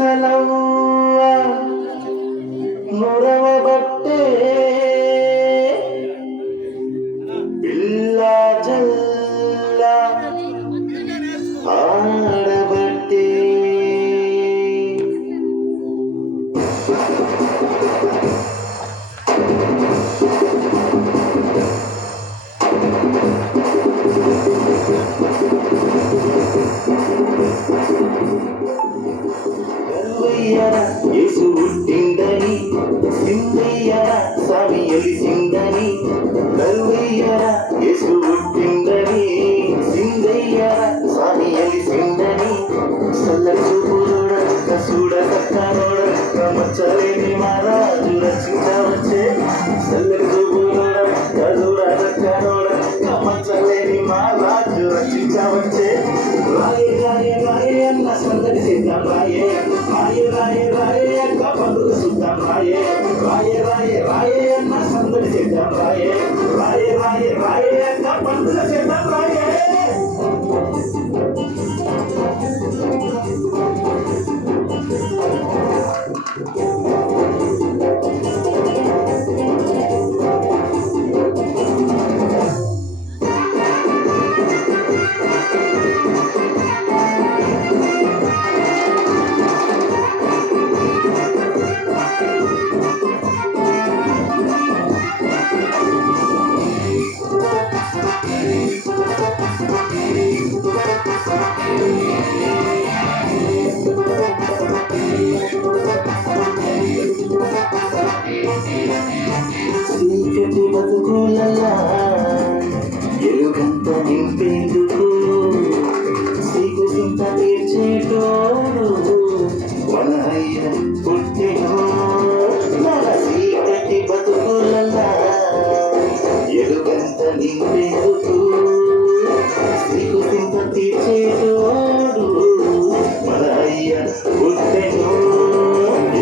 ముసలవ్వ మురవబట్టే పిల్ల జల్ల ఆడబట్టే యేసు పుట్టిందని సిందయ్యరా స్వామి ఎలిసిందని కరువయ్యరా యేసు పుట్టిందని సిందయ్యరా స్వామి ఎలిసిందని సల్లరి చూపులోడ కసూడ కక్కనోడ కమచ్చలేని మహారాజు రచించవచ్చే సల్లరి చూపులోడ కసూడ కక్కనోడ కమచ్చలేని మహారాజు రచించవచ్చే రాయే రాయే రాయే అన్న సందడి సిద్ధం రాయే రాయే రాయే రాయే అక్క పండుగ సిద్ధం రాయే రాయే రాయే రాయే అన్న సందడి సిద్ధం రాయే రాయే రాయే రాయే అక్క పండుగ సిద్ధం రాయే చీకటి బతుకులలా ఎలుగంత నింపేందుకు సిగ్గు సింత తీర్చేటోడు వనహయ్య పుట్టెను మన చీకటి బతుకులలా ఎలుగంత నింపేందుకు సిగ్గు సింత తీర్చేటోడు వనహయ్య పుట్టెను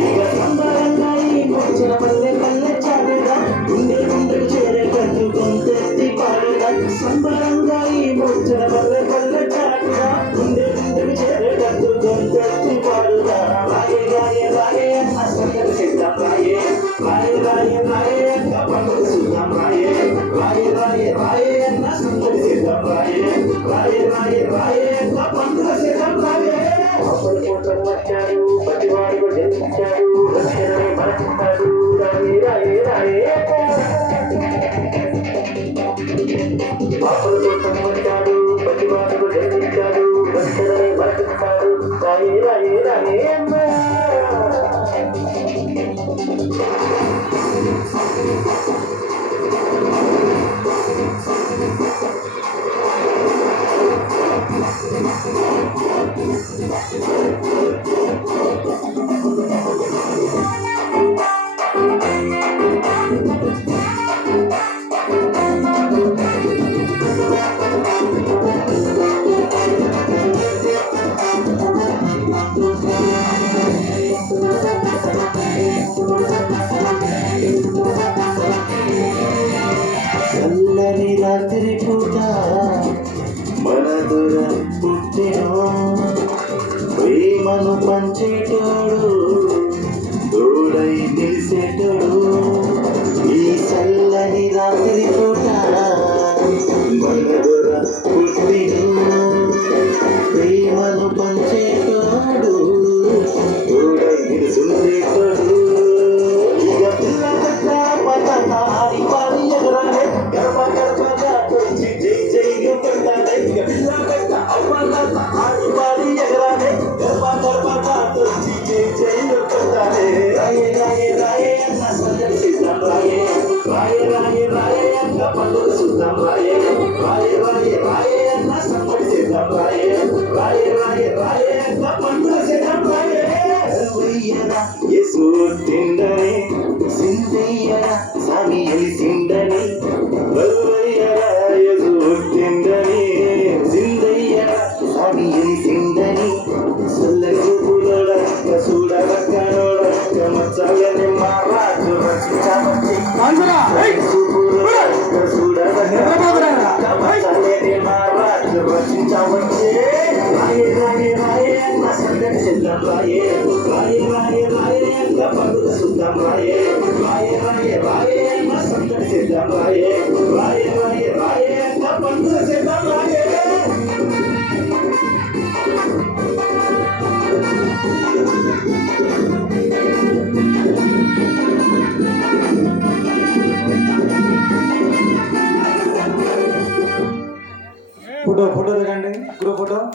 ఇక సంబరంగా ఈ వచ్చిన పల్లె పల్లె చాలుగా గుండె గుండెకు చేరే కట్టు కొంతెత్తి పాడుగా సంబరంగా ఈ వచ్చిన పల్లె పల్లె చాటుగా గుండె గుండెకు చేరే కట్టు కొంతెత్తి పాడుగా రాయే రాయే రాయే అన్న సందడి సిద్ధం రాయే రాయే రాయే రాయే అక్క పండుగ సిద్ధం రాయే రాయే రాయే రాయే అన్న సందడి సిద్ధం రాయే రాయే రాయే రాయే అక్క పండుగ సిద్ధం రాయే అప్పటి కోసం వచ్చాడు ప్రతివాడు జన్మించాడు రక్షణని మరచిస్తాడు రాయే రాయే రాయే అప్పటి కోసం వచ్చాడు ప్రతివాడు జన్మించాడు రక్షణని మరచిస్తాడు రాయే రాయే రాయే అమ్మా